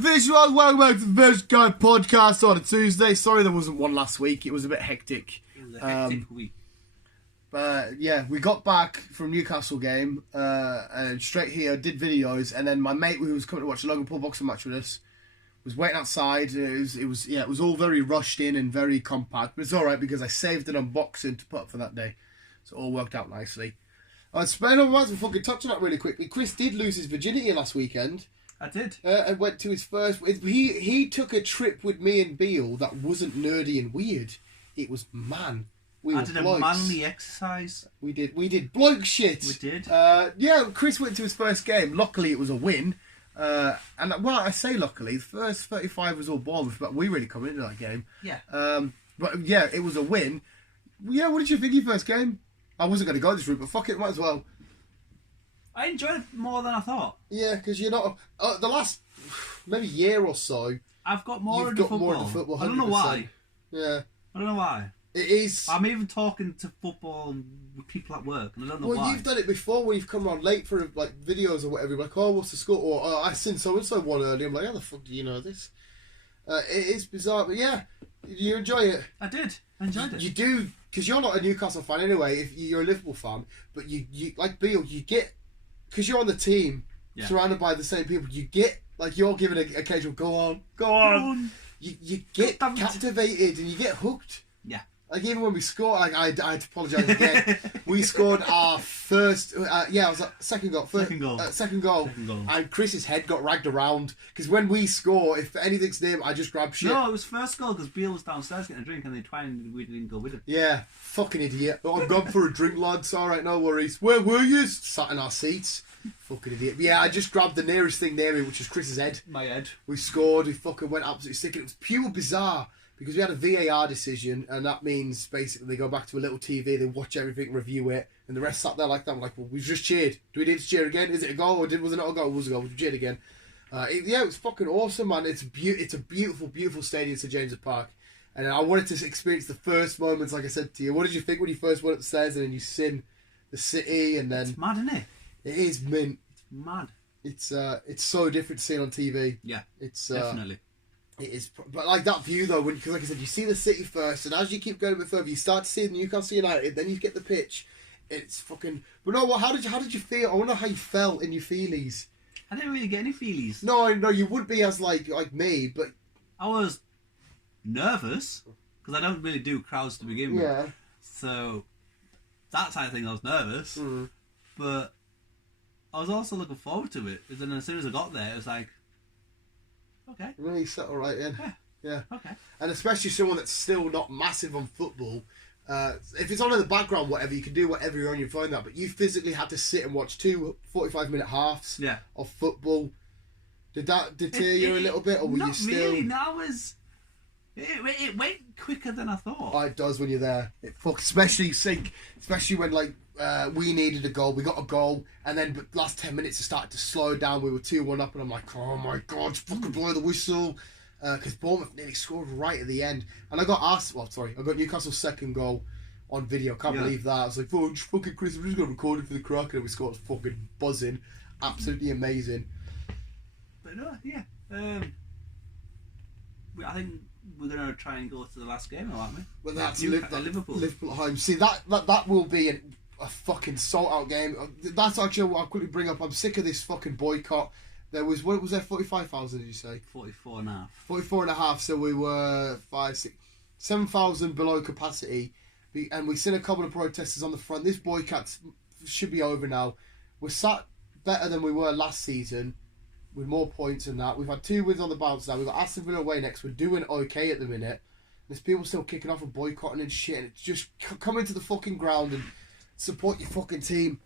Visual, welcome back to the Visual Guy podcast on a Tuesday. Sorry there wasn't one last week. It was a bit hectic. It was a hectic week. But yeah, we got back from Newcastle game and straight here, did videos, and then my mate who was coming to watch the Logan Paul boxing match with us was waiting outside. It was all very rushed in and very compact, but it's all right because I saved an unboxing to put up for that day, so it all worked out nicely. I might fucking touch on that really quickly. Chris did lose his virginity last weekend. I did. And went to his first. He took a trip with me and Beale that wasn't nerdy and weird. It was I did blokes. A manly exercise. We did bloke shit. We did. Yeah, Chris went to his first game. Luckily, it was a win. And well, I say luckily, the first 35 was all Bournemouth, but we really come into that game. Yeah. But yeah, it was a win. Yeah, what did you think of your first game? I wasn't going to go this route, but fuck it, might as well. I enjoyed it more than I thought. Yeah, because you're not the last maybe year or so. I've got more into football. I don't know why. Yeah. I don't know why. It is. I'm even talking to football with people at work, and I don't know why. Well, you've done it before when you've come around late for like videos or whatever. You're like, oh, what's the score? Or I seen so and so one earlier. I'm like, how the fuck do you know this? It is bizarre, but yeah, you enjoy it. I did. I enjoyed it. You do, because you're not a Newcastle fan anyway. If you're a Liverpool fan, but you like Beale, you get, because you're on the team, surrounded by the same people. You get like you're given an occasional go on. You get captivated and you get hooked. Yeah. Like even when we scored, like I had to apologise again. We scored our first, it was a second goal. Second goal. And Chris's head got ragged around because when we score, if anything's near, I just grab shit. No, it was first goal because Beale was downstairs getting a drink and we didn't go with him. Yeah, fucking idiot. Oh, I've gone for a drink, lads. All right, no worries. Where were you? Sat in our seats. Fucking idiot. But yeah, I just grabbed the nearest thing near me, which was Chris's head. My head. We scored. We fucking went absolutely sick. It was pure bizarre. Because we had a VAR decision, and that means basically they go back to a little TV, they watch everything, review it, and the rest sat there like that. I'm like, well, we've just cheered. Do we need to cheer again? Is it a goal, or was it not a goal? It was a goal. We cheered again. It was fucking awesome, man. It's a beautiful, beautiful stadium, St James's Park. And I wanted to experience the first moments, like I said to you. What did you think when you first went upstairs and then you seen the city, and then... It's mad, isn't it? It is mint. It's mad. It's so different to seeing on TV. Yeah, it's definitely. It is, but like that view though, because like I said, you see the city first, and as you keep going a bit further, you start to see the Newcastle United. Then you get the pitch. It's fucking. But no, what? How did you feel? I wonder how you felt in your feelies. I didn't really get any feelies. No, you would be as like me, but I was nervous because I don't really do crowds to begin with. Yeah. So that side of things, I was nervous, but I was also looking forward to it. And then as soon as I got there, it was like. Okay. Really settle right in. Yeah. Okay. And especially someone that's still not massive on football. If it's on in the background, whatever, you can do whatever you're on your phone. But you physically had to sit and watch 2 45-minute halves of football. Did that deter you a little bit, or were you still? Not really. No, it went quicker than I thought. Oh, it does when you're there. Especially when like we needed a goal, we got a goal, and then the last 10 minutes it started to slow down. We were 2-1 up, and I'm like, oh my god, fucking blow the whistle, because Bournemouth nearly scored right at the end, and I got Newcastle's second goal on video. Can't believe that. I was like, oh, just fucking Chris, I'm just gonna record it for the crack, and we scored. Fucking buzzing, absolutely amazing. But no, yeah, I think we're going to try and go to the last game, aren't we? Well, that's Liverpool. Liverpool at home. See, that will be a fucking sold-out game. That's actually what I'll quickly bring up. I'm sick of this fucking boycott. There was, what was there, 45,000, did you say? 44.5. 44.5, so we were 7,000 below capacity. And we've seen a couple of protesters on the front. This boycott should be over now. We're sat better than we were last season, with more points than that. We've had 2 wins on the bounce now. We've got Aston Villa away next. We're doing okay at the minute. There's people still kicking off and boycotting and shit. And it's just come into the fucking ground and support your fucking team.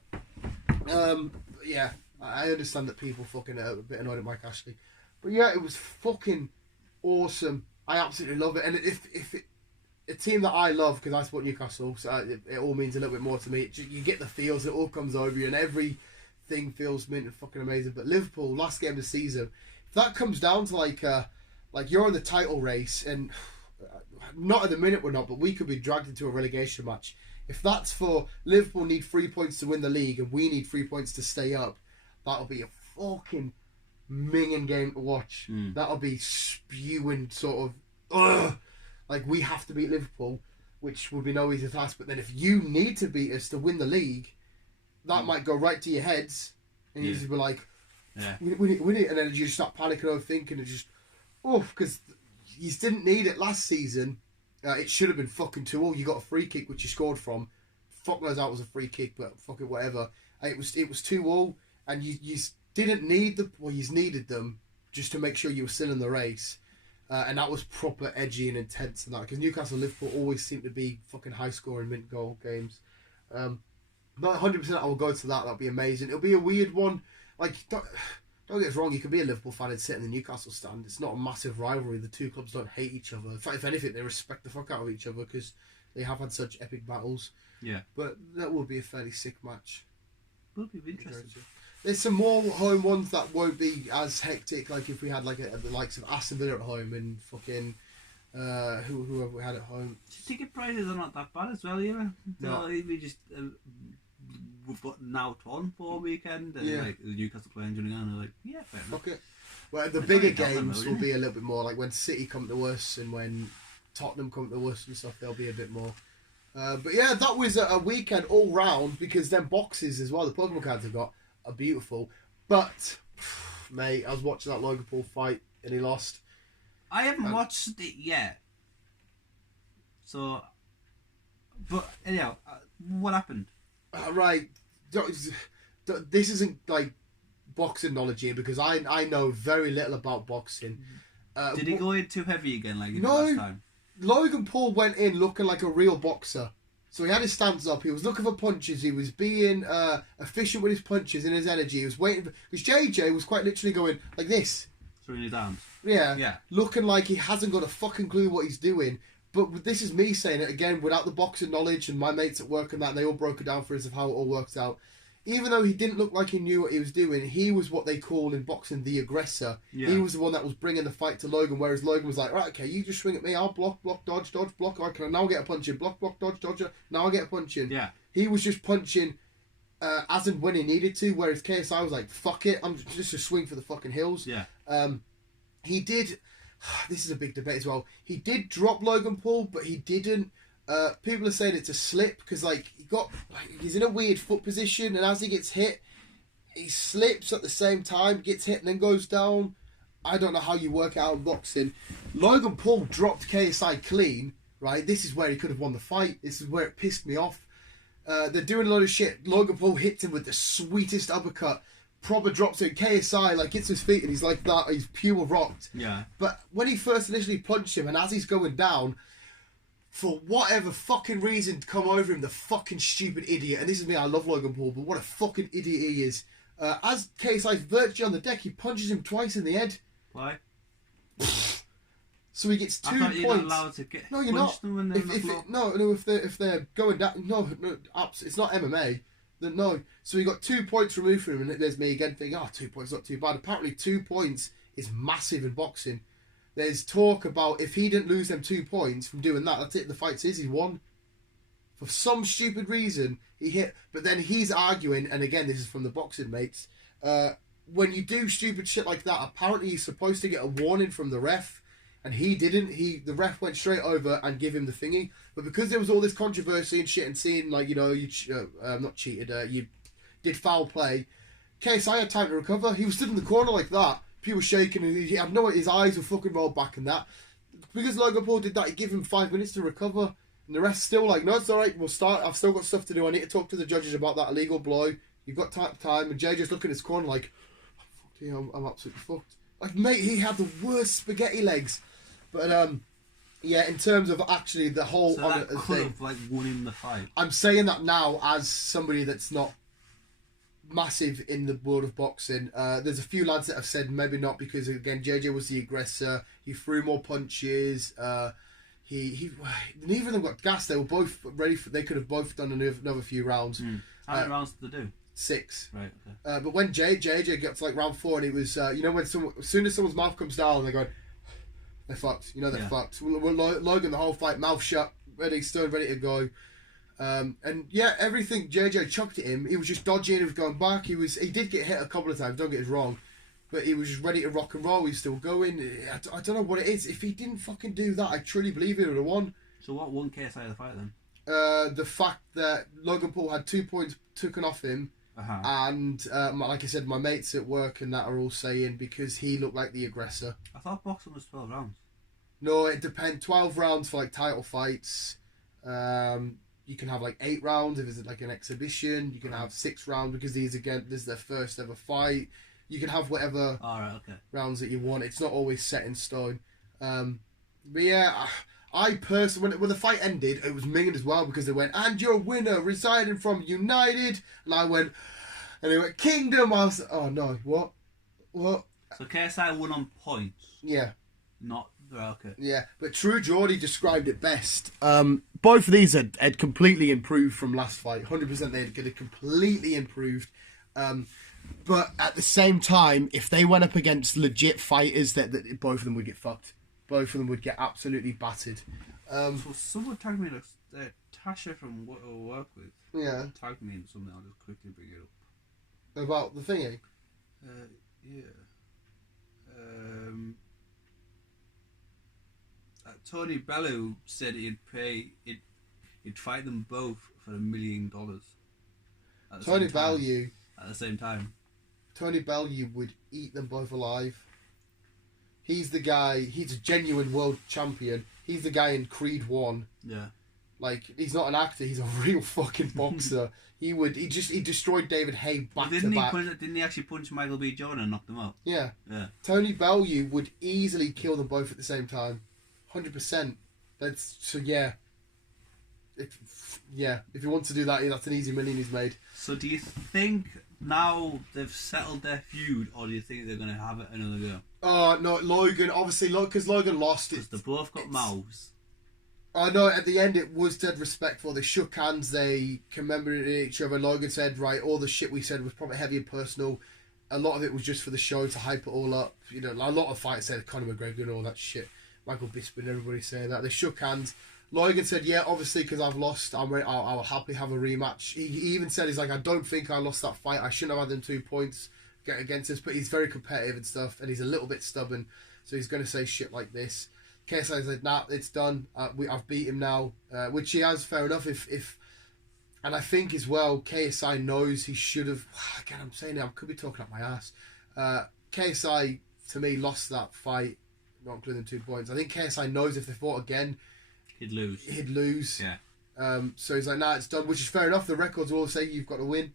Yeah, I understand that people fucking are a bit annoyed at Mike Ashley. But yeah, it was fucking awesome. I absolutely love it. And if a team that I love, because I support Newcastle, so it all means a little bit more to me. You get the feels, it all comes over you, and everything feels mint and fucking amazing. But Liverpool, last game of the season, if that comes down to like you're in the title race, and not at the minute we're not, but we could be dragged into a relegation match. If that's for Liverpool need 3 points to win the league and we need 3 points to stay up, that'll be a fucking minging game to watch. That'll be spewing sort of, like we have to beat Liverpool, which would be no easy task. But then if you need to beat us to win the league, that might go right to your heads, and you just be like, we need, and then you just start panicking, overthinking, and just, because you didn't need it last season. It should have been fucking 2-2. You got a free kick which you scored from. Fuck knows that was a free kick, but fuck it, whatever. It was 2-2, and you didn't need you needed them just to make sure you were still in the race. And that was proper edgy and intense and that, because Newcastle and Liverpool always seem to be fucking high scoring mint goal games. Not 100% I will go to that. That'll be amazing. It'll be a weird one. Like, don't get us wrong, you can be a Liverpool fan and sit in the Newcastle stand. It's not a massive rivalry. The two clubs don't hate each other. In fact, if anything, they respect the fuck out of each other because they have had such epic battles. Yeah. But that will be a fairly sick match. Will be interesting. There's some more home ones that won't be as hectic, like if we had like the likes of Aston Villa at home and fucking whoever we had at home. Ticket prices are not that bad as well, yeah. No. We just we've got now on for a weekend, and like the Newcastle playing during and they're like, yeah, fair enough. Okay. Well, the bigger games will be a little bit more like when City come to us and when Tottenham come to us and stuff. They'll be a bit more. But yeah, that was a weekend all round, because then boxes as well. The Pokemon cards I've got are beautiful, but mate, I was watching that Logan Paul fight and he lost. I haven't watched it yet. So, but anyhow, what happened? Right, this isn't like boxing knowledge here because I know very little about boxing. Did he go in too heavy again like he did last time? Logan Paul went in looking like a real boxer. So he had his stance up. He was looking for punches. He was being efficient with his punches and his energy. He was waiting for... Because JJ was quite literally going like this. Throwing his arms. Yeah. Looking like he hasn't got a fucking clue what he's doing. But this is me saying it again without the boxing knowledge, and my mates at work and that, and they all broke it down for us of how it all worked out. Even though he didn't look like he knew what he was doing, he was what they call in boxing the aggressor. Yeah. He was the one that was bringing the fight to Logan, whereas Logan was like, right, okay, you just swing at me, I'll block, dodge, block, I can now get a punch in, block, dodge, now I get a punch in. Yeah. He was just punching as and when he needed to, whereas KSI was like, fuck it, I'm just a swing for the fucking hills. Yeah. He did, this is a big debate as well, he did drop Logan Paul, but he didn't. People are saying it's a slip because he's in a weird foot position, and as he gets hit, he slips at the same time, gets hit and then goes down. I don't know how you work it out in boxing. Logan Paul dropped KSI clean, right? This is where he could have won the fight. This is where it pissed me off. They're doing a lot of shit. Logan Paul hits him with the sweetest uppercut. Proper drops in. KSI gets his feet and he's like that. He's pure rocked. Yeah. But when he first initially punched him, and as he's going down, for whatever fucking reason to come over him, the fucking stupid idiot, and this is me, I love Logan Paul, but what a fucking idiot he is. As KSI's virtually on the deck, he punches him twice in the head. Why? So he gets 2 points. You're not allowed to get no, you're not. Them when they're If they're going down, no, it's not MMA. No. So he got 2 points removed from him, and there's me again thinking, 2 points, not too bad. Apparently 2 points is massive in boxing. There's talk about if he didn't lose them 2 points from doing that, that's it, the fight's his, he won. For some stupid reason, he hit. But then he's arguing, and again, this is from the boxing mates, when you do stupid shit like that, apparently you're supposed to get a warning from the ref, and he didn't. The ref went straight over and give him the thingy. But because there was all this controversy and shit and seeing, you not cheated, you did foul play, KSI had time to recover. He was stood in the corner like that. People were shaking, and he had his eyes were fucking rolled back and that. Because Logan Paul did that, he gave him 5 minutes to recover. And the rest still no, it's alright, we'll start. I've still got stuff to do. I need to talk to the judges about that illegal blow. You've got time. And JJ's looking at his corner I'm absolutely fucked. Mate, he had the worst spaghetti legs. But, yeah, in terms of actually the whole... So that could have, won him the fight. I'm saying that now as somebody that's not massive in the world of boxing. There's a few lads that have said maybe not because again JJ was the aggressor. He threw more punches. He neither of them got gassed. They were both ready for. They could have both done another few rounds. How many rounds did they do? 6. Right. Okay. But when JJ got to round 4 and it was when as soon as someone's mouth comes down they're going, they're fucked. They're fucked. Logan the whole fight mouth shut, ready to go. And yeah, everything JJ chucked at him, he was just dodging. He was going back. He did get hit a couple of times. Don't get us wrong, but he was just ready to rock and roll. He's still going. I don't know what it is. If he didn't fucking do that, I truly believe he would have won. So what won KSI the fight then? The fact that Logan Paul had 2 points taken off him, and like I said, my mates at work and that are all saying because he looked like the aggressor. I thought boxing was 12 rounds. No, it depends. 12 rounds for like title fights. You can have like 8 rounds if it's like an exhibition. You can have 6 rounds because this is their first ever fight. You can have whatever rounds that you want. It's not always set in stone. But yeah, I personally, when the fight ended, it was minging as well because they went, and your winner residing from United, and I went, and they went Kingdom. I was, oh no, what? So KSI won on points. Yeah. Not okay. Yeah, but True Geordie described it best. Both of these had completely improved from last fight. 100% they had completely improved. But at the same time, if they went up against legit fighters, that both of them would get fucked. Both of them would get absolutely battered. So someone tagged me, Tasha from what I work with. Yeah. Tagged me in something. I'll just quickly bring it up. About the thingy? Yeah. Tony Bellew said he'd fight them both for $1 million. Tony Bellew. At the same time. Tony Bellew would eat them both alive. He's the guy. He's a genuine world champion. He's the guy in Creed 1. Yeah. Like, he's not an actor. He's a real fucking boxer. He destroyed David Haye back to back. Didn't he actually punch Michael B. Jordan and knock them out? Yeah. Yeah. Tony Bellew would easily kill them both at the same time. 100%. Yeah. If you want to do that, that's an easy $1 million he's made. So do you think now they've settled their feud, or do you think they're going to have it another go? Oh, no, Logan, obviously, because Logan lost it. Because they both got mouths. I know at the end it was dead respectful. They shook hands, they commemorated each other. Logan said, right, all the shit we said was probably heavy and personal. A lot of it was just for the show to hype it all up. You know, a lot of fights said Conor McGregor and all that shit. Michael Bisping, everybody saying that. They shook hands. Logan said, yeah, obviously, because I've lost, I'll happily have a rematch. He even said, he's like, I don't think I lost that fight. I shouldn't have had them 2 points against us. But he's very competitive and stuff, and he's a little bit stubborn. So he's going to say shit like this. KSI said, nah, it's done. I've beat him now. Which he has, fair enough. And I think as well, KSI knows he should have... Again, I'm saying it, I could be talking up my ass. KSI, to me, lost that fight, not including 2 points. I think KSI knows if they fought again... He'd lose. Yeah. So he's like, nah, it's done, which is fair enough. The records will all say you've got to win.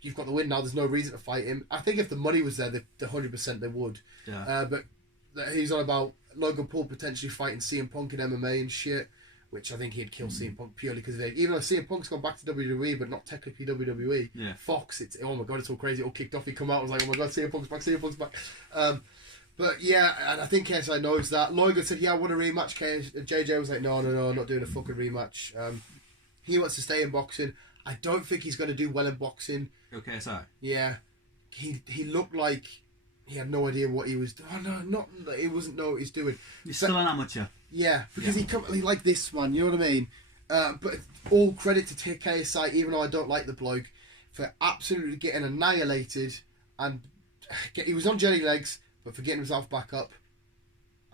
You've got to win now. There's no reason to fight him. I think if the money was there, the 100% they would. Yeah. But he's on about Logan Paul potentially fighting CM Punk in MMA and shit, which I think he'd kill CM Punk purely because even though CM Punk's gone back to WWE, but not technically WWE. Yeah. Fox, oh my god, it's all crazy. It all kicked off. He come out, I was like, oh my god, CM Punk's back. But yeah, and I think KSI knows that. Logan said, yeah, I want a rematch. JJ was like, no, I'm not doing a fucking rematch. He wants to stay in boxing. I don't think he's going to do well in boxing. Okay, KSI? Yeah. He looked like he had no idea what he was doing. Oh, no, he wasn't know what he's doing. He's still an amateur. Yeah, because he like this man, you know what I mean? But all credit to KSI, even though I don't like the bloke, for absolutely getting annihilated. And he was on jelly legs, but for getting himself back up,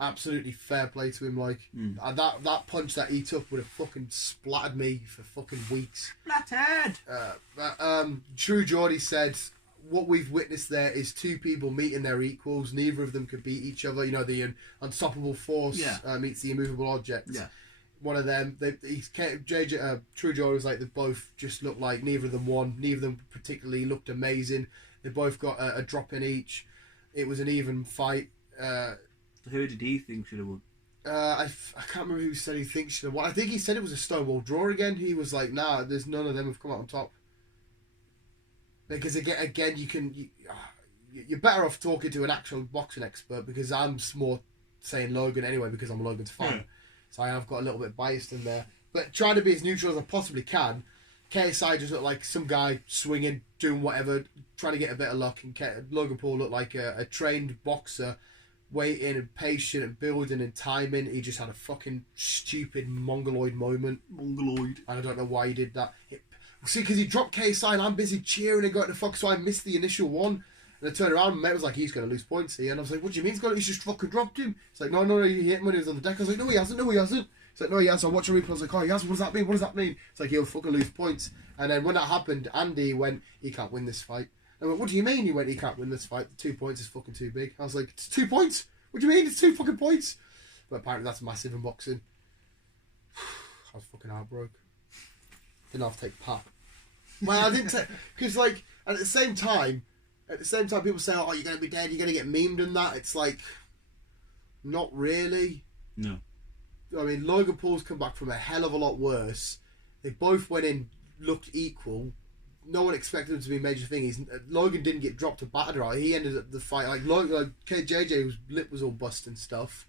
absolutely fair play to him. Like that punch that he took would have fucking splattered me for fucking weeks. Flathead. True Geordie said, what we've witnessed there is 2 people meeting their equals. Neither of them could beat each other. You know, the unstoppable force meets the immovable object. Yeah. One of them, True Geordie was like, they both just looked like neither of them won. Neither of them particularly looked amazing. They both got a drop in each. It was an even fight. So who did he think should have won? I can't remember who said he thinks should have won. I think he said it was a stonewall draw again. He was like, nah, there's none of them have come out on top. Because again, you're better off talking to an actual boxing expert, because I'm more saying Logan anyway because I'm Logan's fan. So I have got a little bit biased in there. But trying to be as neutral as I possibly can, KSI just looked like some guy swinging, doing whatever, trying to get a bit of luck. And Logan Paul looked like a trained boxer waiting and patient and building and timing. He just had a fucking stupid mongoloid moment. Mongoloid. And I don't know why he did that. See, because he dropped KSI and I'm busy cheering and going to fuck, so I missed the initial one. And I turned around and mate was like, he's going to lose points here. And I was like, what do you mean he's just fucking dropped him? It's like, no, he hit him when he was on the deck. I was like, no, he hasn't. It's like, no, he has. So I watched the replay. I was like, oh, he has. What does that mean? It's like, he'll fucking lose points. And then when that happened, Andy went, he can't win this fight. I went, what do you mean? He went, he can't win this fight. The 2 points is fucking too big. I was like, it's 2 points? What do you mean? It's 2 fucking points? But apparently that's massive in boxing. I was fucking heartbroken. Didn't have to take Pat. Well, I didn't take... Because, like, at the same time, people say, oh, you're going to be dead, you're going to get memed and that. It's like, not really. No. I mean, Logan Paul's come back from a hell of a lot worse. They both went in, looked equal. No one expected him to be a major thing. Logan didn't get dropped or battered out. He ended up the fight like KJJ's lip was all bust and stuff.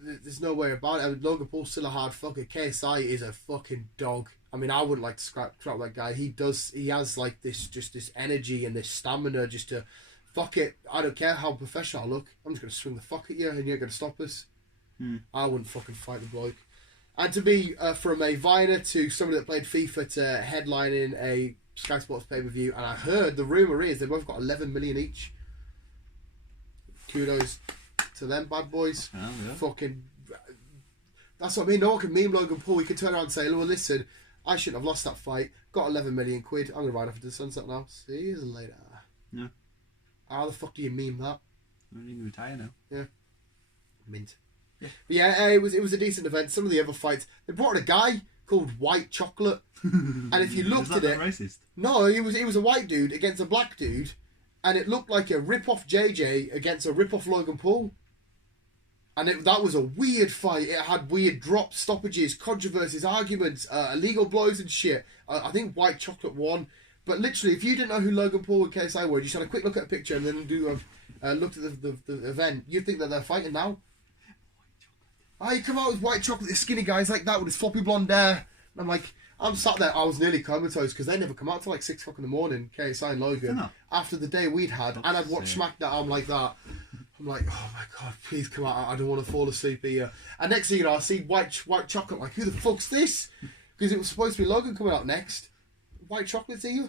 There's no way about it. I mean, Logan Paul's still a hard fucker. KSI is a fucking dog. I mean, I wouldn't like to scrap that guy. He has like this energy and this stamina just to fuck it. I don't care how professional I look. I'm just gonna swing the fuck at you and you're gonna stop us. I wouldn't fucking fight the bloke. And to be from a Viner to somebody that played FIFA to headlining a Sky Sports pay-per-view, and I heard the rumour is they both got 11 million each. Kudos to them bad boys. Oh, yeah. Fucking, that's what I mean. No one can meme Logan Paul. He can turn around and say, well, listen, I shouldn't have lost that fight. Got 11 million quid. I'm going to ride off into the sunset now. See you later. Yeah. How the fuck do you meme that? I need to retire now. Yeah. Mint. Yeah, it was a decent event. Some of the other fights, they brought in a guy called White Chocolate, and if you looked at it, racist? No, he was a white dude against a black dude, and it looked like a rip-off JJ against a rip-off Logan Paul, and that was a weird fight. It had weird drops, stoppages, controversies, arguments, illegal blows and shit. I think White Chocolate won, but literally, if you didn't know who Logan Paul and KSI were, you just had a quick look at a picture and then looked at the event, you'd think that they're fighting now. You come out with White Chocolate, this skinny guy's like that with his floppy blonde hair. And I'm sat there, I was nearly comatose because they never come out till like 6 o'clock in the morning, KSI and Logan, after the day we'd had. And I'd watched SmackDown, I'm like that. I'm like, oh my God, please come out, I don't want to fall asleep here. And next thing you know, I see White Chocolate, like, who the fuck's this? Because it was supposed to be Logan coming out next. White Chocolate's here?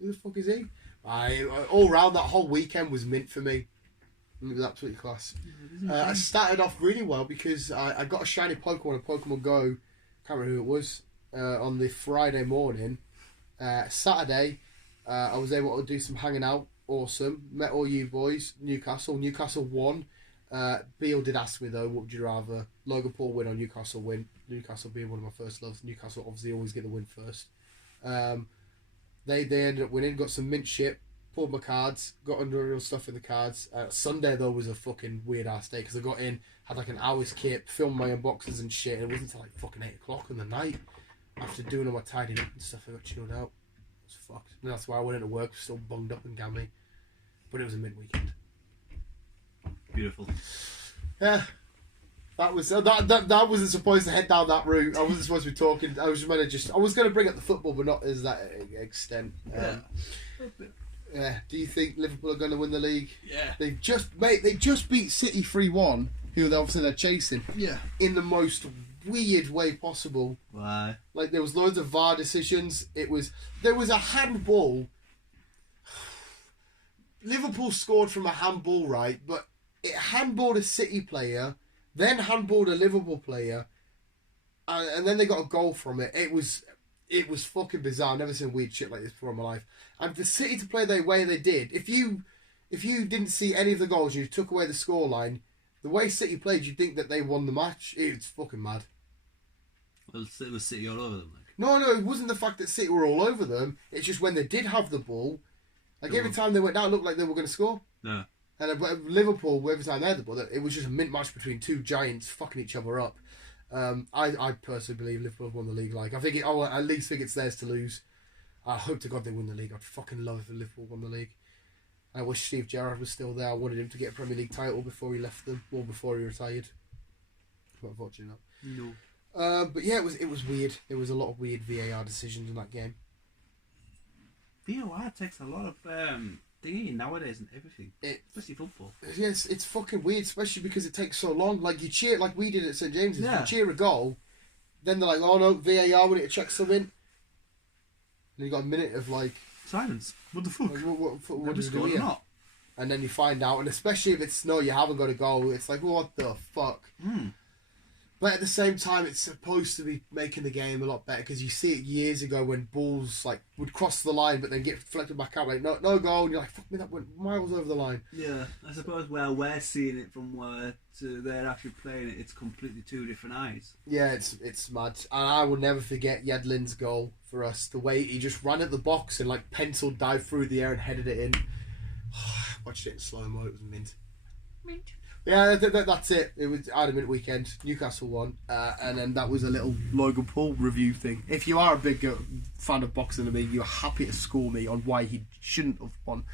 Who the fuck is he? All round, that whole weekend was mint for me. It was absolutely class. I started off really well because I got a shiny Pokemon on Pokemon Go. Can't remember who it was. On the Friday morning. Saturday, I was able to do some hanging out. Awesome. Met all you boys. Newcastle won. Beal did ask me though, what would you rather? Logan Paul win or Newcastle win? Newcastle being one of my first loves. Newcastle obviously always get the win first. They ended up winning. Got some mint shit. Pulled my cards, got Unreal stuff in the cards. Sunday though was a fucking weird ass day because I got in, had like an hour's kip, filmed my unboxes and shit, and it wasn't until like fucking 8 o'clock in the night. After doing all my tidying up and stuff, I got chilled out. It was fucked. And that's why I went into work still bunged up and gammy. But it was a mid-weekend. Beautiful. Yeah. That was that wasn't supposed to head down that route. I wasn't supposed to be talking. I was going to bring up the football, but not as that extent. Yeah. Do you think Liverpool are going to win the league? Yeah. They just beat City 3-1, who they're chasing. Yeah. In the most weird way possible. Why? Like there was loads of VAR decisions. There was a handball. Liverpool scored from a handball, right? But it handballed a City player, then handballed a Liverpool player, and then they got a goal from it. It was fucking bizarre. I've never seen weird shit like this before in my life. And for City to play the way they did, if you didn't see any of the goals, you took away the scoreline, the way City played, you'd think that they won the match. It's fucking mad. Well, it was City all over them. No, it wasn't the fact that City were all over them. It's just when they did have the ball, like every time they went down, it looked like they were going to score. No. And Liverpool, every time they had the ball, it was just a mint match between two giants fucking each other up. I personally believe Liverpool have won the league. Like I think, at least think it's theirs to lose. I hope to God they win the league. I'd fucking love if Liverpool won the league. I wish Steve Gerrard was still there. I wanted him to get a Premier League title before he left them, or before he retired. But unfortunately not. No. But yeah, it was weird. There was a lot of weird VAR decisions in that game. VAR takes a lot of thingy nowadays and everything, especially football. Yes, it's fucking weird, especially because it takes so long. Like you cheer, like we did at St James's. You cheer a goal, then they're like, "Oh no, VAR, we need to check something." And you got a minute of like silence. What the fuck? Like, what do or not? And then you find out, and especially if it's no, you haven't got a goal. It's like, what the fuck? But at the same time, it's supposed to be making the game a lot better because you see it years ago when balls like would cross the line but then get deflected back out, like no goal, and you're like, fuck me, that went miles over the line. Yeah, I suppose where we're seeing it from where to they're actually playing it, it's completely two different eyes. Yeah, it's mad, and I will never forget Yedlin's goal for us. The way he just ran at the box and like pencil dived through the air and headed it in. Watched it in slow mo. It was mint. Yeah, that's it. I had a mint weekend. Newcastle won, and then that was a little Logan Paul review thing. If you are a big fan of boxing to me, you're happy to school me on why he shouldn't have won,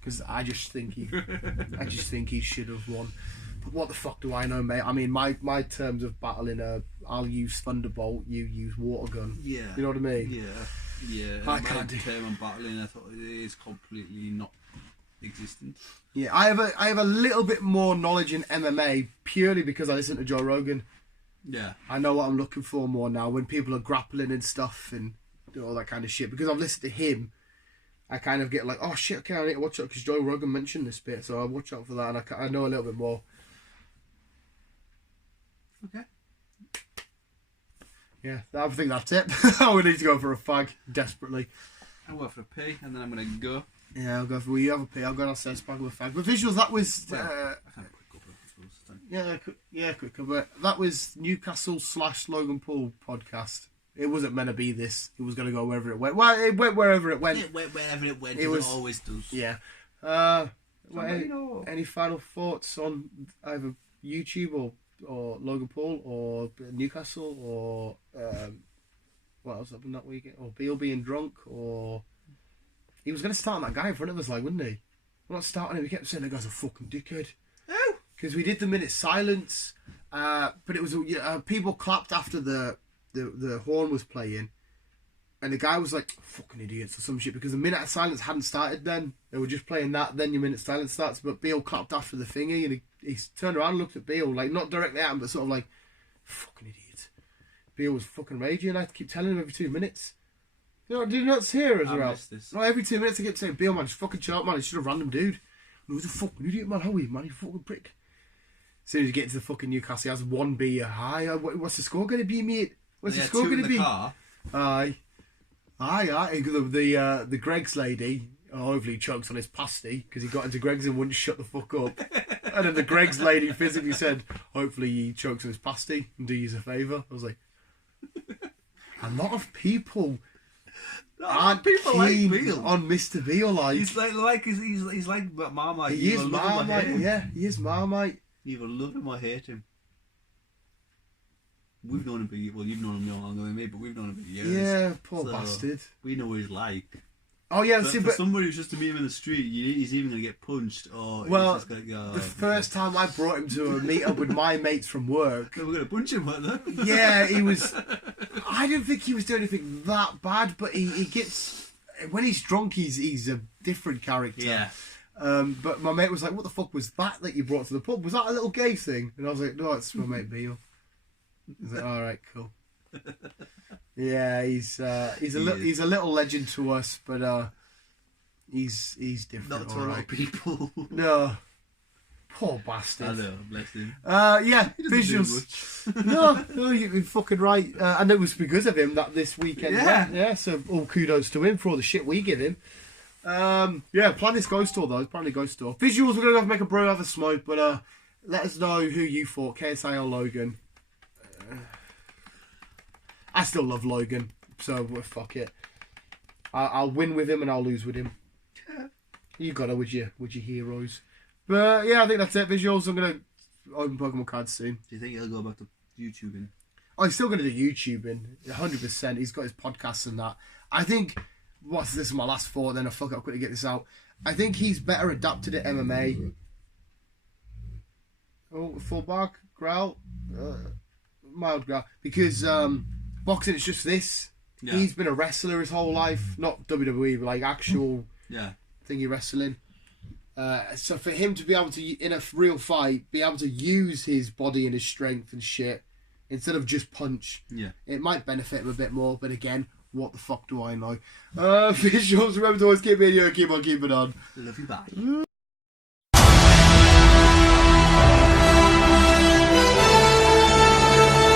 because I just think he should have won. But what the fuck do I know, mate? I mean, my terms of battling are, I'll use Thunderbolt, you use Water Gun. Yeah. You know what I mean? Yeah. I can't do. Term on battling, I thought it is completely not existent. Yeah, I have a little bit more knowledge in MMA purely because I listen to Joe Rogan. Yeah. I know what I'm looking for more now when people are grappling and stuff and all that kind of shit. Because I've listened to him, I kind of get like, oh shit, okay, I need to watch out because Joe Rogan mentioned this bit, so I'll watch out for that, and I know a little bit more. Okay. Yeah, I think that's it. We need to go for a fag desperately. I'll go for a pee and then I'm going to go. Yeah, I'll go for. Will you have a pee? I'll go downstairs, bag with a fag. But visuals, that was. I can quick cover, I suppose. Quick cover. That was Newcastle / Logan Paul podcast. It wasn't meant to be this. It was going to go wherever it went. Well, it went wherever it went. Yeah, wherever it went. It always does. Yeah. Any final thoughts on either YouTube or Logan Paul or Newcastle or what else happened that weekend? Or Beale being drunk or. He was going to start on that guy in front of us, like, wouldn't he? We're not starting him. We kept saying that guy's a fucking dickhead. Oh! Because we did the minute silence, but it was people clapped after the horn was playing, and the guy was like, "Fucking idiots" or some shit, because the minute of silence hadn't started. Then they were just playing that. Then your minute silence starts. But Beale clapped after the thingy, and he turned around and looked at Beale, like not directly at him, but sort of like, "Fucking idiot." Beale was fucking raging. I had to keep telling him every 2 minutes. Did you not hear as well? No, every 2 minutes I kept saying, Beale, man, just fucking chill out, man. He's just a random dude. Who's a fucking idiot, man? How are you, man? You fucking prick. As soon as you get to the fucking Newcastle, he has one beer. Hi, what's the score going to be, mate? What's the score going to be? Aye. The Greg's lady, hopefully he chokes on his pasty because he got into Greg's and wouldn't shut the fuck up. And then the Greg's lady physically said, hopefully he chokes on his pasty and do you a favour. I was like, a lot of people... aren't people like Beale on Mr. Beale, like he's like Marmite. He is Marmite, yeah. He is Marmite. You either love him or hate him. We've known him for years. Well, you've known him no longer than me, but we've known him for years. Yeah, poor bastard. We know what he's like. Oh yeah, but somebody who's just to meet him in the street, he's even going to get punched, or well, he's just going to go. The first time I brought him to a meet up with my mates from work, they were going to punch him, weren't they? Yeah, he was. I didn't think he was doing anything that bad, but he gets when he's drunk, he's a different character. Yeah. But my mate was like, "What the fuck was that you brought to the pub? Was that a little gay thing?" And I was like, "No, it's my mate Beale." He's like, "All right, cool." Yeah, he's a little legend to us, but he's different. Not to a lot of people. No, poor bastard. I know, bless him. Yeah, visuals. no, you've been fucking right, and it was because of him that this weekend went. Yeah. So all kudos to him for all the shit we give him. Yeah, plan this ghost tour though. Plan the ghost tour. Visuals, we're gonna have to make a bro, have a smoke, but let us know who you thought, KSI or Logan. I still love Logan, so fuck it. I'll win with him and I'll lose with him. You got it with your heroes. But yeah, I think that's it. Visuals. I'm gonna open Pokemon cards soon. Do you think he'll go back to YouTubing? Oh, he's still gonna do YouTubing, 100%. He's got his podcasts and that. I think. This is my last thought. Then I fuck up quickly get this out. I think he's better adapted at MMA. Oh, full bark, growl, mild growl, because boxing it's just this. Yeah. He's been a wrestler his whole life, not WWE, but like actual thingy wrestling. So for him to be able to, in a real fight, be able to use his body and his strength and shit instead of just punch, it might benefit him a bit more. But again, what the fuck do I know? Visuals, remember to always keep it in here and keep on keeping on. Love you, bye.